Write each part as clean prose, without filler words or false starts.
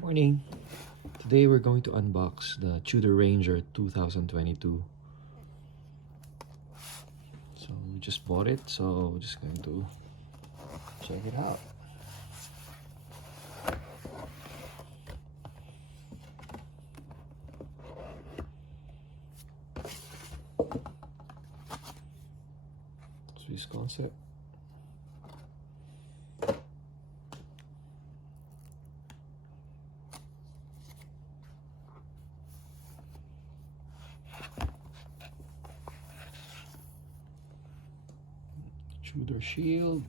Morning. Today we're going to unbox the Tudor Ranger 2022. So we just bought it, so we're just going to check it out. Swiss concept. Tudor shield.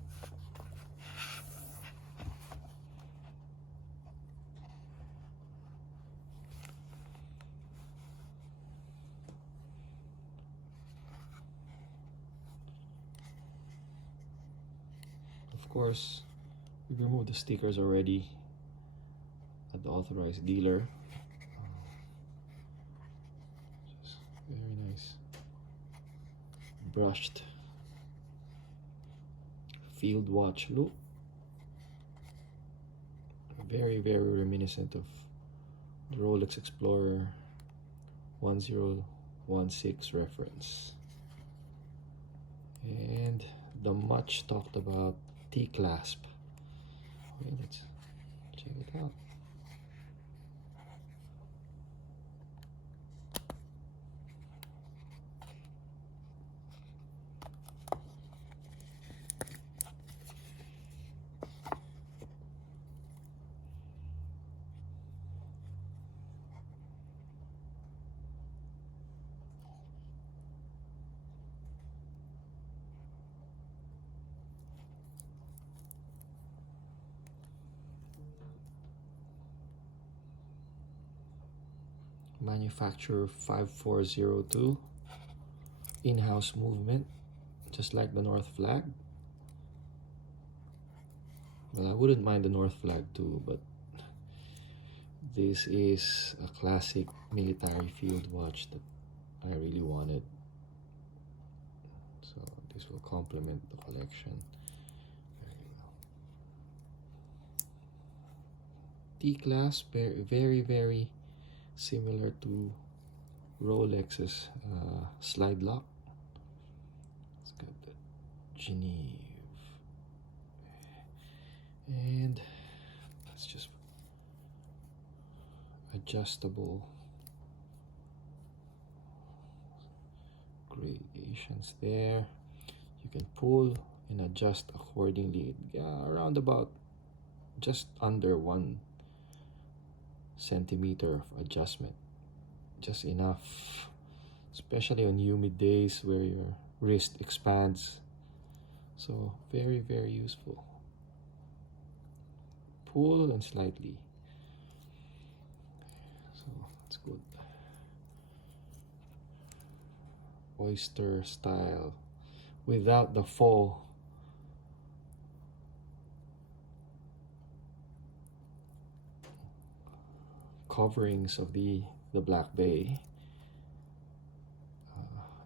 Of course, we removed the stickers already at the authorized dealer. Just very nice. Brushed field watch loop. Very reminiscent of the Rolex Explorer 1016 reference. And the much talked about T-clasp. Okay, let's check it out. Manufacturer 5402, in-house movement, just like the North flag. Well, I wouldn't mind the North flag too, but this is a classic military field watch that I really wanted. So this will complement the collection. There you go. T-clasp, very similar to Rolex's slide lock. It's got the Geneve, and that's just adjustable gradations there. You can pull and adjust accordingly. Around about just under 1 centimeter of adjustment, just enough, especially on humid days where your wrist expands. So very useful. Pull and slightly, so that's good. Oyster style without the faux coverings of the Black Bay.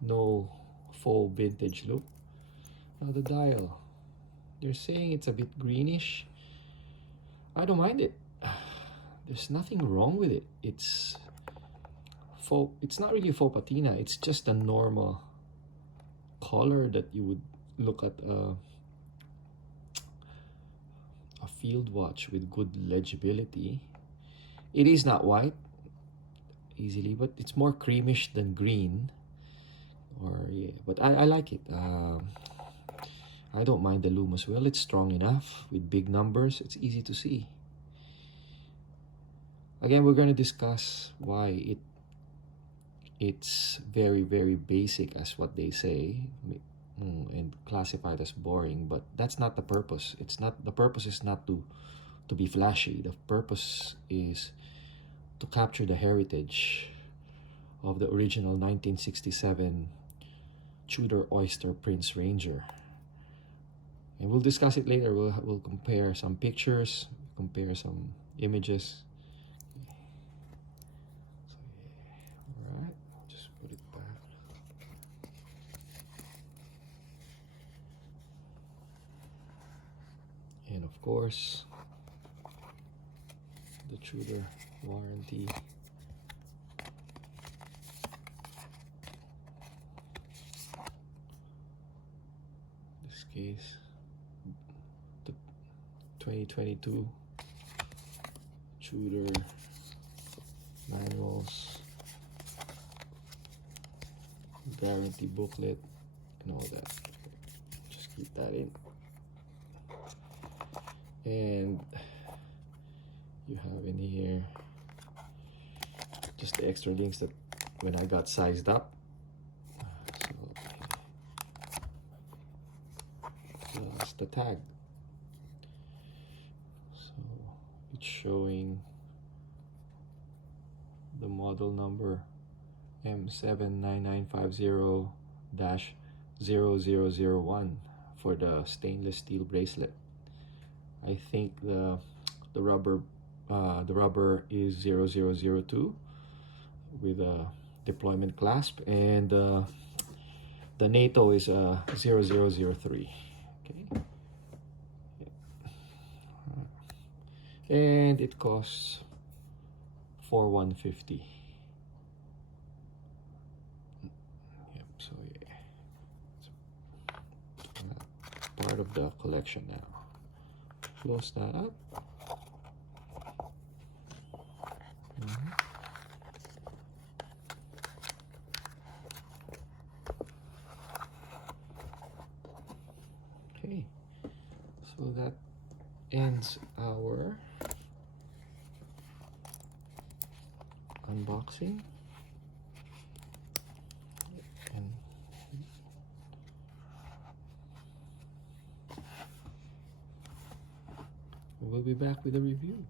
No faux vintage look. Now the dial, they're saying it's a bit greenish. I don't mind it. There's nothing wrong with it. It's faux. It's not really faux patina. It's just a normal color that you would look at a field watch with good legibility. It is not white easily, but it's more creamish than green. Or yeah, but I like it. I don't mind the lume as well. It's strong enough with big numbers. It's easy to see. Again, we're going to discuss why it's very basic as what they say, and classified as boring, but that's not the purpose. It's not, the purpose is not to be flashy. The purpose is to capture the heritage of the original 1967 Tudor Oyster Prince Ranger. And we'll discuss it later. We'll compare some pictures, compare some images. So yeah, all right, just put it back. And of course, the Tudor warranty. This case, the 2022 Tudor manuals, guarantee booklet, and all that. Just keep that in. And you have in here just the extra links that when I got sized up. So that's the tag. So it's showing the model number M79950-0001 for the stainless steel bracelet. I think the rubber is 0002 with a deployment clasp, and the NATO is 0003. Okay, and it costs $4150. Yep, so yeah, it's part of the collection now. Close that up. Okay, so that ends our unboxing. And we'll be back with a review.